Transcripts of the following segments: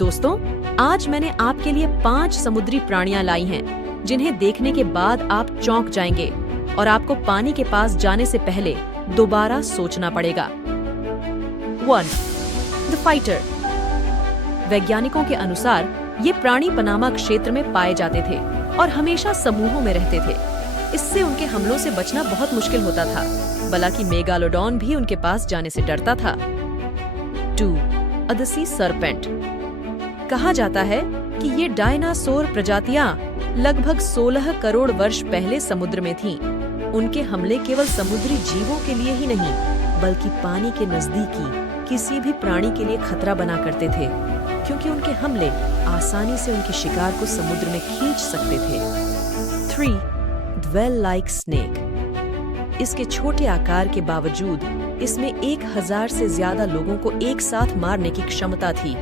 दोस्तों, आज मैंने आपके लिए 5 समुद्री प्राणियां लाई हैं, जिन्हें देखने के बाद आप चौंक जाएंगे और आपको पानी के पास जाने से पहले दोबारा सोचना पड़ेगा। 1. The fighter. वैज्ञानिकों के अनुसार ये प्राणी पनामा क्षेत्र में पाए जाते थे और हमेशा समूहों में रहते थे। इससे उनके हमलों से बचना बहुत मुश्किल होता था, हालांकि मेगालोडॉन भी उनके पास जाने से डरता था। 2. The sea serpent. कहा जाता है कि ये डायनासोर प्रजातियां लगभग 16 करोड़ वर्ष पहले समुद्र में थीं। उनके हमले केवल समुद्री जीवों के लिए ही नहीं, बल्कि पानी के नजदीकी किसी भी प्राणी के लिए खतरा बना करते थे, क्योंकि उनके हमले आसानी से उनके शिकार को समुद्र में खींच सकते थे। 3. Dwell like snake. इसके छोटे आकार के बावजूद इसमें 1000 से ज्यादा लोगों को एक साथ मारने की क्षमता थी।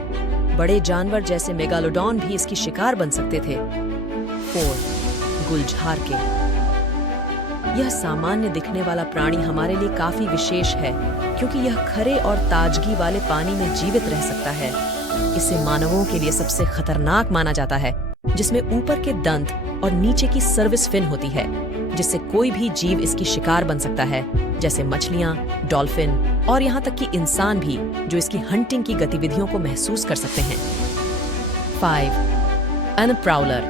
बड़े जानवर जैसे मेगालोडॉन भी इसकी शिकार बन सकते थे। 4. गुलझार के। यह सामान्य दिखने वाला प्राणी हमारे लिए काफी विशेष है, क्योंकि यह खरे और ताजगी वाले पानी में जीवित रह सकता है। इसे मानवों के लिए सबसे खतरनाक माना जाता है, जिसमें ऊपर के दंत और नीचे की सर्विस फिन होती है, जिससे कोई भी जीव इसकी शिकार बन सकता है, जैसे मछलियां, डॉल्फिन और यहाँ तक कि इंसान भी, जो इसकी हंटिंग की गतिविधियों को महसूस कर सकते हैं। 5. An prowler.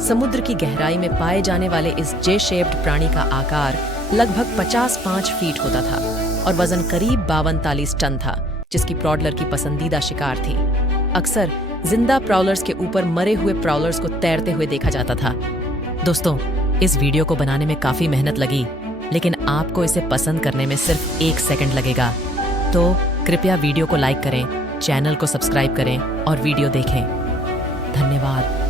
समुद्र की गहराई में पाए जाने वाले इस जे शेप्ड प्राणी का आकार लगभग 55 फीट होता था और वजन करीब 52-43 टन था, जिसकी प्रॉडलर की पसंदीदा शिकार थी। अक्सर जिंदा प्राउलर्स के ऊपर मरे हुए प्राउलर्स को तैरते हुए देखा जाता था। दोस्तों, इस वीडियो को बनाने में काफी मेहनत लगी, लेकिन आपको इसे पसंद करने में सिर्फ 1 सेकंड लगेगा। तो कृपया वीडियो को लाइक करें, चैनल को सब्सक्राइब करें और वीडियो देखें। धन्यवाद।